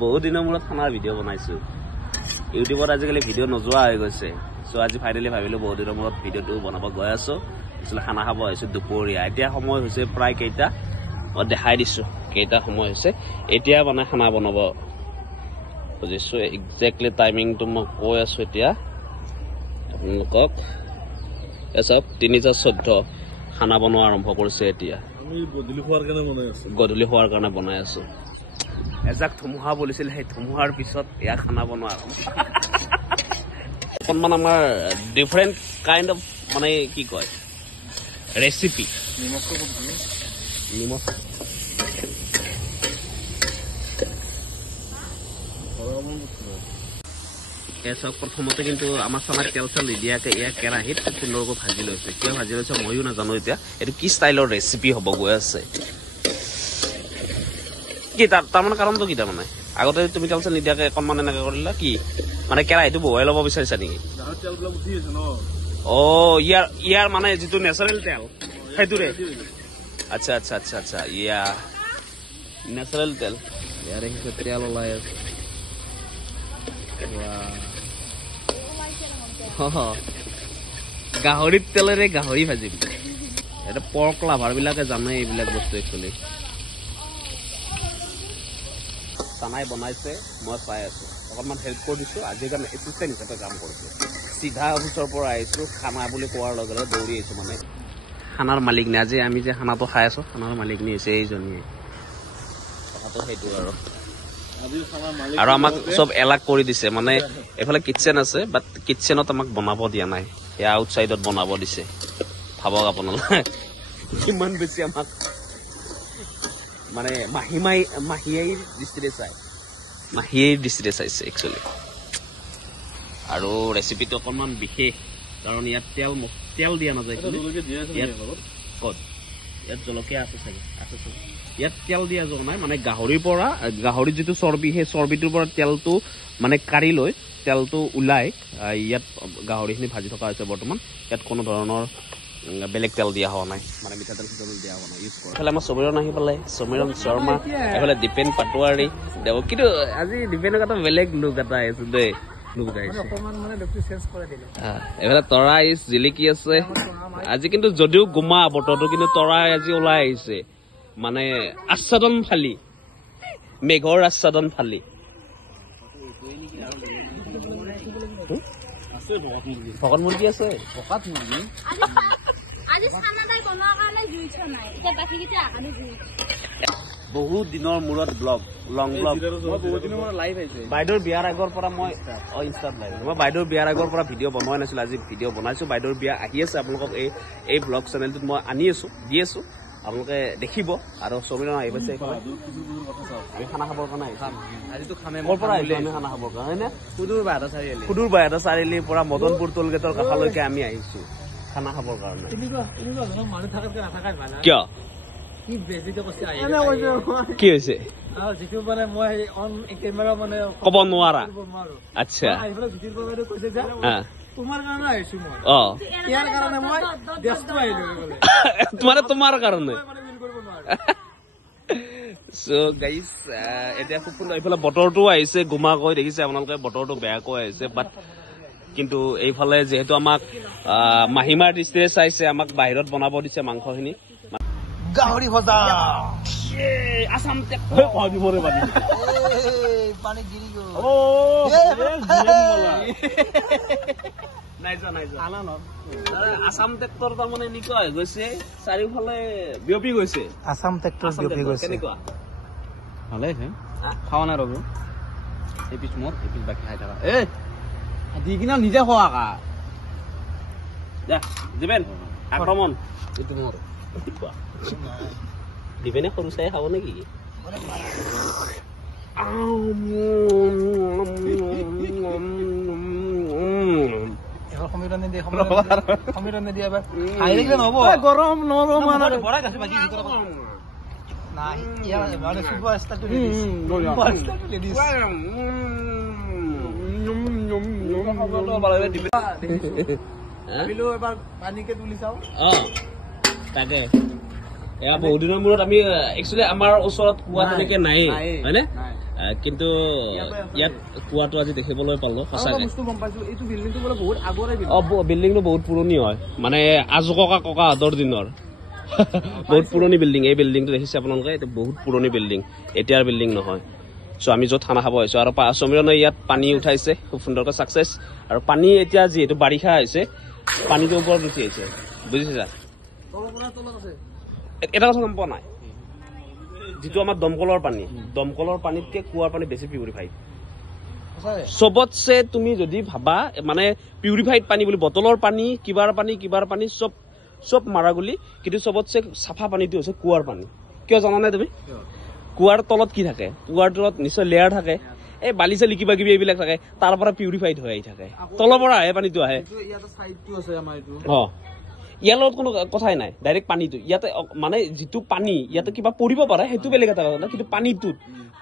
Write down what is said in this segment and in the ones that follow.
বহুত দিনৰ মূৰত খানাৰ ভিডিঅ' বনাইছো ইউটিউবত আজিকালি ভিডিঅ' নোযোৱা হৈ গৈছে সো আজি ফাইনেলি ভাবিলো বহুত দিনৰ মূৰত ভিডিঅ'টো বনাব গৈ আছো আসলে খানা খাব আহিছো দুপৰীয়া এতিয়া সময় হৈছে প্ৰায় কেইটা মই দেখাই দিছো কেইটা সময় হৈছে এতিয়া মানে খানা বনাব বুজিছো এক্স্যাক্টলি টাইমিংটো মই কৈ আছো এতিয়া আপোনালোকক এসব 3:14 খানা বনোৱা আৰম্ভ কৰিছে এতিয়া আমি গধূলি খোৱাৰ কাৰণে বনাই আছো এজাক ধুমুহা বলিছিল সেই ধুমুহাৰ পিছত এয়া খানা বনোৱা অকণমান আমাৰ ডিফাৰেণ্ট কাইণ্ড অফ মানে কি কয় ৰেচিপি নিমখ এসব প্ৰথমতে কিন্তু আমাৰ চানাত তেল চেল নিদিয়াকে এয়া কেৰাহীত সুন্দৰকৈ ভাজি লৈছে কিয় ভাজি লৈছে ময়ো নাজানো এতিয়া এইটো কি ষ্টাইলৰ ৰেচিপি হ'ব গৈ আছে কি তাৰমানে কাৰণটো কি তাৰমানে আগতে তুমি তেল চেল নিদিয়াকে অকণমান এনেকে কৰিলা কি মানে কেৰাহীটো বহুৱাই ল'ব বিচাৰিছা নেকি ইয়াৰ মানে যিটো নেচাৰেল তেল সেইটোৰে আচ্ছা আচ্ছা আচ্ছা আচ্ছা ইয়া নেচাৰেল তেল ইয়াৰ দেখিছে তেল ওলাই আছে গাহৰিত তেলেৰে গাহৰি ভাজিম এটা পৰ্ক লাভাৰ বিলাকে জানে এইবিলাক বস্তু একচুৱেলি চানাই বনাইছে মই চাই আছো অকণমান হেল্প কৰি দিছো আজিৰ কাৰণে এচিষ্টেণ্ট হিচাপে কাম কৰিছো চিধা অফিচৰ পৰা আহিছো খানা বুলি কোৱাৰ লগে লগে দৌৰি আহিছো মানে খানাৰ মালিকনী আজি আমি যে খানাটো খাই আছো খানাৰ মালিকনী হৈছে এইজনীয়ে কথাটো সেইটো আৰু আমাক চব এলাক কৰি দিছে মানে এফালে কিটচেন আছে বাট কিটচেনত আমাক বনাব দিয়া নাই এয়া আউটচাইডত বনাব দিছে ভাবক আপোনালোকে কিমান বেছি আমাক মানে মাহীয়াইৰ দৃষ্টিৰে চাইছে একচুৱেলি আৰু ৰেচিপিটো অকণমান বিশেষ কাৰণ ইয়াত তেল দিয়া নাযায় ক'ত ইয়াত জলকীয়া আছে চাগে ইয়াত তেল দিয়া যোৱা নাই মানে গাহৰিৰ যিটো চৰ্বি সেই চৰ্বিটোৰ পৰা তেলটো মানে কাঢ়ি লৈ তেলটো ওলাই ইয়াত গাহৰিখিনি ভাজি থকা হৈছে বৰ্তমান ইয়াত কোনো ধৰণৰ বেলেগ তেল দিয়া হোৱা নাই মানে মিঠাতেল দিয়া হোৱা নাই ইউজ কৰা এইফালে আমাৰ সমীৰণ আহি পালে সমীৰণ শৰ্মা এইফালে দীপেন পাটোৱাৰী দেৱ কিন্তু আজি দীপেনক এটা বেলেগ লুক এটা আহিছে দেই এইফালে তৰা ইজ জিলিকি আছে আজি কিন্তু যদিও গোমা বতৰটো কিন্তু তৰাই আজি ওলাই আহিছে মানে আচ্ছাদন ফালি মেঘৰ আচ্ছাদন ফালি ভকত মুৰ্গী আছে বহুত দিনৰ মূৰত লং ব্লগ বাইদেউৰ বিয়াৰ আগৰ পৰা মই বাইদেউৰ বিয়াৰ আগৰ পৰা ভিডিঅ' বনোৱা নাছিলো আজি ভিডিঅ' বনাইছো বাইদেউৰ বিয়া আহি আছে আপোনালোকক এই ব্লগ চেনেলটোত মই আনি আছো দি আছো আপোনালোকে দেখিব আৰু সমীৰণ আহি পাইছে আমি খানা খাবৰ কাৰণে ক'ৰ পৰা আহিলো আমি খানা খাবৰ কাৰণে হয় নে সুদূৰ বাইহাটা চাৰিআলিৰ পৰা মদনপুৰ টোল গেটৰ কাষলৈকে আমি আহিছো খানা খাবৰ কাৰণে কিয় কি হৈছে ক'ব নোৱাৰা আচ্ছা তোমাৰ কাৰণে এতিয়া খুব সুন্দৰ এইফালে বতৰটো আহিছে গোমাকৈ দেখিছে আপোনালোকে বতৰটো বেয়াকৈ আহিছে বাট কিন্তু এইফালে যিহেতু আমাক মাহীমাৰ দৃষ্টিৰে চাইছে আমাক বাহিৰত বনাব দিছে মাংসখিনি গাহৰি ভজা আসাম আসাম ট্ৰেক্টৰ তাৰমানে এনেকুৱা হৈ গৈছে চাৰিওফালে বিয়পি গৈছে আসাম ট্ৰেক্টৰ কেনেকুৱা ভালে খাৱা নাই ৰবি এই পিছ মোৰ এই পিছ বাকী খাই থকা দি কিনে নিজে খোৱা কা দিবেন আক্ৰমণ এইটো মোৰ দিবেনে সৰু চাই খাব নেকি গৰম নৰম তাকে এয়া বহু দিনৰ মূৰত আমি একচুৱেলি আমাৰ ওচৰত কোৱা তেনেকে নাই হয়নে কিন্তু ইয়াত কুৱাটো আজি দেখিবলৈ পালো সঁচাকৈ বিল্ডিংটো বহুত পুৰণি হয় মানে আজু ককাহঁতৰ দিনৰ বহুত পুৰণি বিল্ডিং এই বিল্ডিংটো দেখিছে আপোনালোকে এইটো বহুত পুৰণি বিল্ডিং এতিয়াৰ বিল্ডিং নহয় চ' আমি য'ত খানা খাব আহিছোঁ আৰু সমীৰণে ইয়াত পানী উঠাইছে খুব সুন্দৰকৈ ছাকচেছ আৰু পানী এতিয়া যিহেতু বাৰিষা হৈছে পানীটো ওপৰত উঠি আহিছে বুজিছে ছাৰ এটা কথা গম পোৱা নাই যিটো আমাৰ দমকলৰ পানীতকে কুঁৱাৰ পানী বেছি পিউৰিফাইড চবতছে তুমি যদি ভাবা মানে পিউৰিফাইড পানী বুলি বটলৰ পানী কিবাৰ পানী চব মাৰা গুলি কিন্তু চবতছে চাফা পানীটো হৈছে কুঁৱাৰ পানী কিয় জানানে তুমি কুঁৱাৰ তলত কি থাকে কুঁৱাৰ তলত নিশ্চয় লেয়াৰ থাকে এই বালি চালি কিবা কিবি এইবিলাক থাকে তাৰ পৰা পিউৰিফাইড হৈ আহি থাকে তলৰ পৰা আহে পানীটো আহে ইয়াৰ লগত কোনো কথাই নাই ডাইৰেক্ট পানীটো ইয়াতে মানে যিটো পানী ইয়াতে কিবা পৰিব পাৰে সেইটো বেলেগ এটা কথা কিন্তু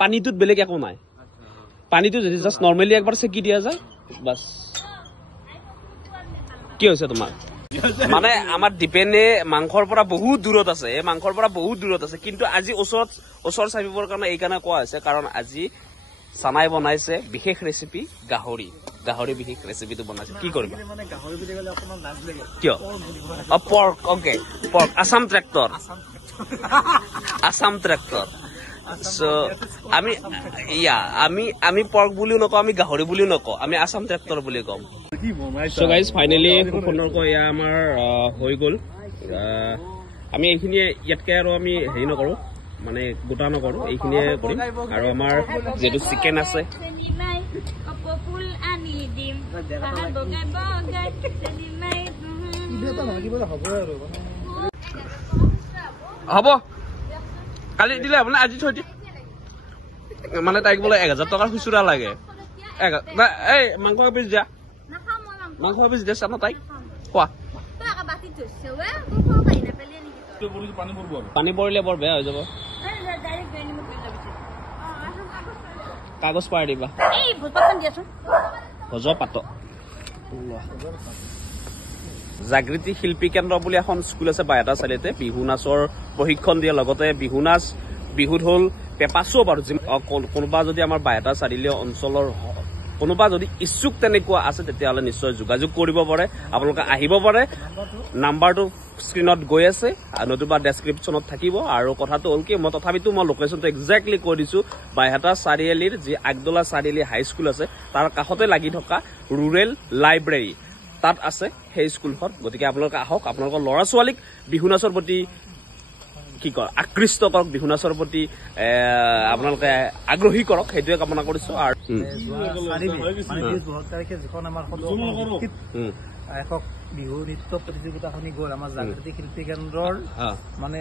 পানীটোত বেলেগ একো নাই পানীটো যদি জাষ্ট নৰ্মেলি একবাৰ চেকি দিয়া যায় বাছ কি হৈছে তোমাৰ মানে আমাৰ ডিপেনে মাংসৰ পৰা বহুত দূৰত আছে কিন্তু আজি ওচৰ চাপিবৰ কাৰণে এইকাৰণে কোৱা হৈছে কাৰণ আজি চানাই বনাইছে বিশেষ ৰেচিপি গাহৰি বিশেষ ৰেচিপিটো বনাইছে কি কৰিবা কিয় পৰ্ক অকে পৰ্ক আসাম ট্ৰেক্টৰ চ' আমি পৰ্ক বুলিও নকওঁ আমি গাহৰি বুলিও নকওঁ আমি আসাম ট্ৰেক্টৰ বুলি ক'ম চ' গাইজ ফাইনেলি খুব সুন্দৰকৈ এয়া আমাৰ হৈ গ'ল আমি এইখিনিয়ে ইয়াতকে আৰু আমি হেৰি নকৰোঁ মানে গোটা নকৰোঁ এইখিনিয়ে কৰিম আৰু আমাৰ যিহেতু চিকেন আছে হ'ব কালি দিলে মানে আজি থৈ দি মানে তাইক বোলে 1000 টকাৰ খুচুৰা লাগে এই মাংস এপিচ দিয়া চানা তাইক কোৱা পানী পৰিলে বৰ বেয়া হৈ যাব কাগজ পাৰ দিবা ভোজ পাত জাগৃতি শিল্পী কেন্দ্ৰ বুলি এখন স্কুল আছে বাইহাটা চাৰিআলিতে বিহু নাচৰ প্ৰশিক্ষণ দিয়ে লগতে বিহুত হ'ল পেপাচো বাৰু কোনোবা যদি আমাৰ বাইহাটা চাৰিআলি অঞ্চলৰ কোনোবা যদি ইচ্ছুক তেনেকুৱা আছে তেতিয়াহ'লে নিশ্চয় যোগাযোগ কৰিব পাৰে আপোনালোকে আহিব পাৰে নাম্বাৰটো স্ক্ৰীণত গৈ আছে নতুবা ডেছক্ৰিপশ্যনত থাকিব আৰু কথাটো হ'ল কি মই তথাপিতো মই লোকেশ্যনটো একজেক্টলি কৈ দিছোঁ বাইহাটা চাৰিআলিৰ যি আগদলা চাৰিআলি হাইস্কুল আছে তাৰ কাষতে লাগি থকা ৰুৰেল লাইব্ৰেৰী তাত আছে সেই স্কুলখন গতিকে আপোনালোকে আহক আপোনালোকৰ ল'ৰা ছোৱালীক বিহু নাচৰ প্ৰতি কি কয় আকৃষ্ট কৰক বিহু নাচৰ প্ৰতি আপোনালোকে আগ্ৰহী কৰক সেইটোৱে কামনা কৰিছোঁ আৰু একক বিহু নৃত্য প্ৰতিযোগিতাখনি গ'ল আমাৰ জাগৃতি শিল্পী কেন্দ্ৰৰ মানে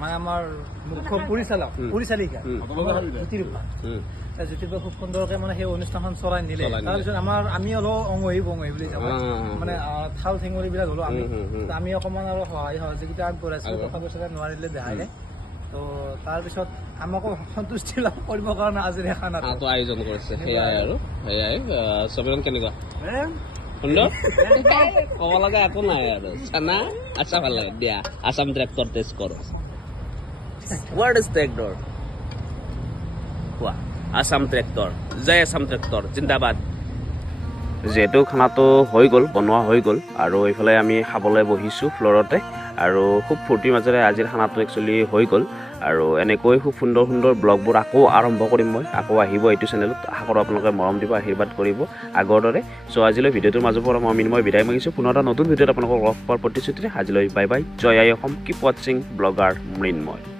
মানে আমাৰ মুখ্য পৰিচালিকা জ্যোতিৰ্বা খুব সুন্দৰকে মানে সেই অনুষ্ঠানখন চলাই নিলে তাৰপিছত আমি অলপ অঙহী বুলি মানে থাল ঠেঙুলি বিলাক হলো আমি অকমান আৰু সহায় সহযোগিতা আগবঢ়াইছো তথাপিও নোৱাৰিলে দেখালে তো তাৰপিছত আমাকো সন্তুষ্টি লাভ কৰিবৰ কাৰণে আজিৰ খানাটো আয়োজন কৰিছে সেয়াই আৰু সেয়াই ছবিখন কেনেকুৱা সুন্দৰ ক'ব লগা একো নাই আৰু চানা আচ্ছা ভাল লাগে দিয়া আসাম ট্ৰেক্টৰ টেষ্ট কৰো হোৱাট ইজ ট্ৰেক্টৰ কোৱা আসাম ট্ৰেক্টৰ জয় আসাম ট্ৰেক্টৰ জিন্দাবাদ যিহেতু খানাটো হৈ গ'ল বনোৱা হৈ গ'ল আৰু এইফালে আমি খাবলৈ বহিছোঁ ফ্ল'ৰতে আৰু খুব ফূৰ্তিৰ মাজেৰে আজিৰ খানাটো একচুৱেলি হৈ গ'ল আৰু এনেকৈ খুব সুন্দৰ ব্লগবোৰ আকৌ আৰম্ভ কৰিম মই আকৌ আহিব এইটো চেনেলত আশা কৰোঁ আপোনালোকে মৰম দিব আশীৰ্বাদ কৰিব আগৰ দৰে চ' আজিলৈ ভিডিঅ'টোৰ মাজৰ পৰা মই বিদায় মাগিছোঁ পুনৰ এটা নতুন ভিডিঅ'ত আপোনালোকক লগ পোৱাৰ প্ৰতিশ্ৰুতিৰে আজিলৈ বাই বাই জয় আই অসম কিপ ৱাটছিং ব্লগাৰ মৃন্ময়